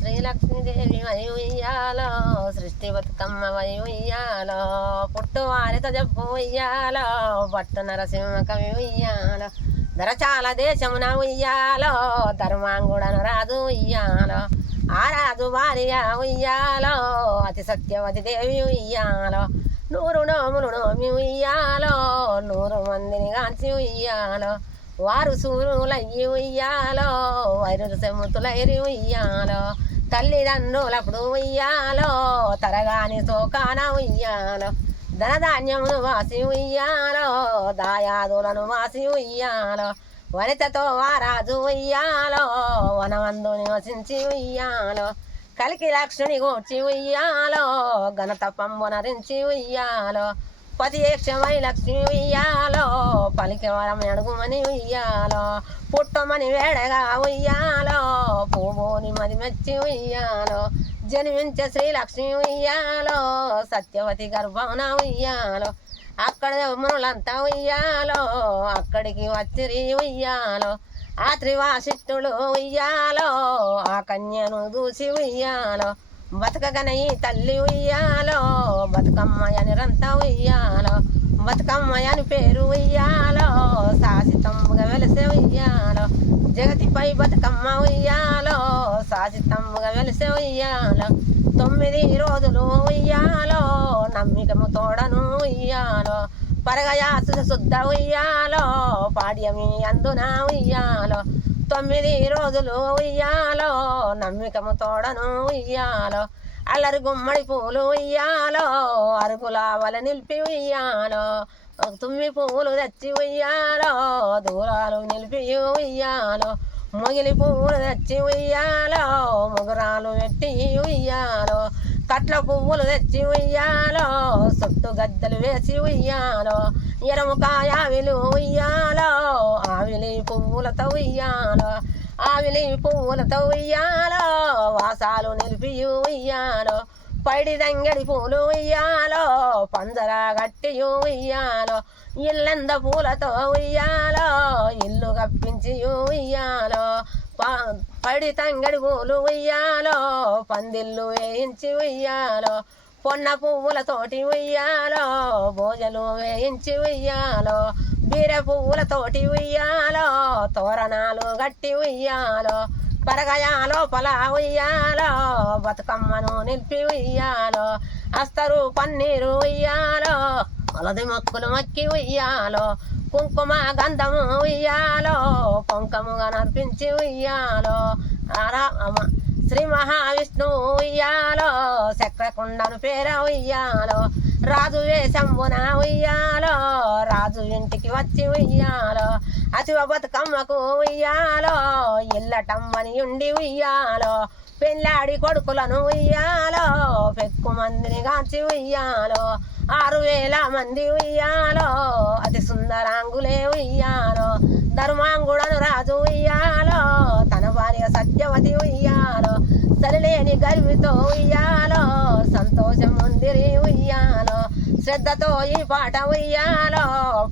Sri Lakshmi Devi why ఉయ్యాలో సృష్టి Bathukamma why ఉయ్యాలో పుట్టు వారితో చెప్పు ఉయ్యాలో పట్టు నరసింహ కవి ఉయ్యాలో దరచాల దేశమున ఉయ్యాలో ధర్మాంగుడను రాజు ఉయ్యాలో ఆ రాజు భార్య ఉయ్యాలో అతి సత్యవతి దేవి ఉయ్యాలో నూరు నోములు నోమి ఉయ్యాలో నూరు మందిని కాంచి ఉయ్యాలో వారు సూరుల ఉయ్యాలో వైరుల సెముతుల ఎరి ఉయ్యాలో తల్లిదండ్రులప్పుడు ఉయ్యాలో తరగాని సోకాన ఉయ్యాలో ధనధాన్యమును వాసి ఉయ్యాలో దాయాదులను వాసి ఉయ్యాలో వనితతో వారాజు ఉయ్యాలో వనవందు నివసించి ఉయ్యాలో కలికి లక్ష్మిని గోచి ఉయ్యాలో ఘనత పంబునరించి ఉయ్యాలో ప్రత్యక్షమై లక్ష్మి ఉయ్యాలో పలికివరం అడుగుమని ఉయ్యాలో పుట్టమని వేడగా ఉయ్యాలో పువ్వుని మది మెచ్చి ఉయ్యాలో జన్మించే శ్రీలక్ష్మి ఉయ్యాలో సత్యవతి గర్భవన ఉయ్యాలో అక్కడ మునులంతా ఉయ్యాలో అక్కడికి వచ్చిరి ఉయ్యాలో ఆ త్రివాసిష్ఠుడు ఉయ్యాలో ఆ కన్యను దూసి ఉయ్యాలో బతుకగన ఈ తల్లి ఉయ్యాలో బతుకమ్మ రంత ఉయ్యాలో బతుకమ్మయని పేరు ఉయ్యాలో శాసితముగా వెలసే ఉయ్యాలో. జగతిపై బతుకమ్మ ఉయ్యాలో శాసితముగా వెలిసే ఉయ్యాలో. తొమ్మిది రోజులు ఉయ్యాలో నమ్మికము తోడను ఉయ్యాలో. పరగయా శుద్ధ ఉయ్యాలో పాడ్యమి అందున ఉయ్యాలో. తొమ్మిది రోజులు ఉయ్యాలో నమ్మికము తోడను ఉయ్యాలో. అల్లరి గుమ్మడి పూలు ఉయ్యాలో అరుగుల నిలిపి ఉయ్యాలో తుమ్మి పువ్వులు తెచ్చి ఉయ్యాలో దూరాలు నిలిపి ఉయ్యాలో మొగిలి పువ్వులు తెచ్చి ఉయ్యాలో ముగురాలు పెట్టి ఉయ్యాలో కట్ల పువ్వులు తెచ్చి ఉయ్యాలో చుట్టూ గద్దలు వేసి ఉయ్యాలో ఎరముకాయ ఆవిలు ఉయ్యాలో ఆవిలి పువ్వులతో ఉయ్యాలో ఆవిలి పువ్వులతో ఉయ్యాలో వాసాలు నిలిపి ఉయ్యాలో పైడి దంగడి పూలు ఉయ్యాలో పంజరా గట్టి ఉయ్యాలో ఇల్లెంద పూలతో ఉయ్యాలో ఇల్లు కప్పించి ఉయ్యాలో పడి తంగడి పూలు ఉయ్యాలో పందిళ్ళు వేయించి ఉయ్యాలో పొన్న పువ్వులతోటి ఉయ్యాలో భోజలు వేయించి ఉయ్యాలో బీర పువ్వులతోటి ఉయ్యాలో తోరణాలు గట్టి ఉయ్యాలో పరగయాలో పలా ఉయ్యాలో బతుకమ్మను నిలిపి ఉయ్యాలో అస్తరు పన్నీరు ఉయ్యాలో అలది మొక్కులు మక్కి ఉయ్యాలో కుంకుమ గంధము ఉయ్యాలో పొంకముగా నర్పించి ఉయ్యాలో ఆరా అమ్మ శ్రీ మహావిష్ణువు ఉయ్యాలో చక్రకుండను పేర ఉయ్యాలో రాజు వేషంబున ఉయ్యాలో? రాజు ఇంటికి వచ్చి ఉయ్యాలో. అశివ బతుకమ్మకు ఉయ్యాలో. ఇల్లటమ్మని ఉండి ఉయ్యాలో. పెళ్ళాడి కొడుకులను ఉయ్యాలో. పెక్కు మందిని కాచి ఉయ్యాలో. ఆరు వేల మంది ఉయ్యాలో అతి సుందరాంగులే ఉయ్యాలో ధర్మాంగుడను రాజు ఉయ్యాలో తన భార్య సత్యవతి ఉయ్యాలో సరిలేని గర్వితో ఉయ్యాలో సంతోషం ఉందిరి ఉయ్యాలో శ్రద్ధతో ఈ పాట ఉయ్యాలో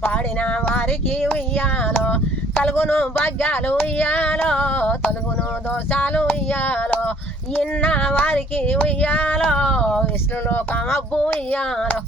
పాడిన వారికి ఉయ్యాలో కలుగును భాగ్యాలు ఉయ్యాలో తొలుగును దోషాలు ఉయ్యాలో ఇన్న వారికి ఉయ్యాలో విష్ణులోకమబ్బు ఉయ్యాలో.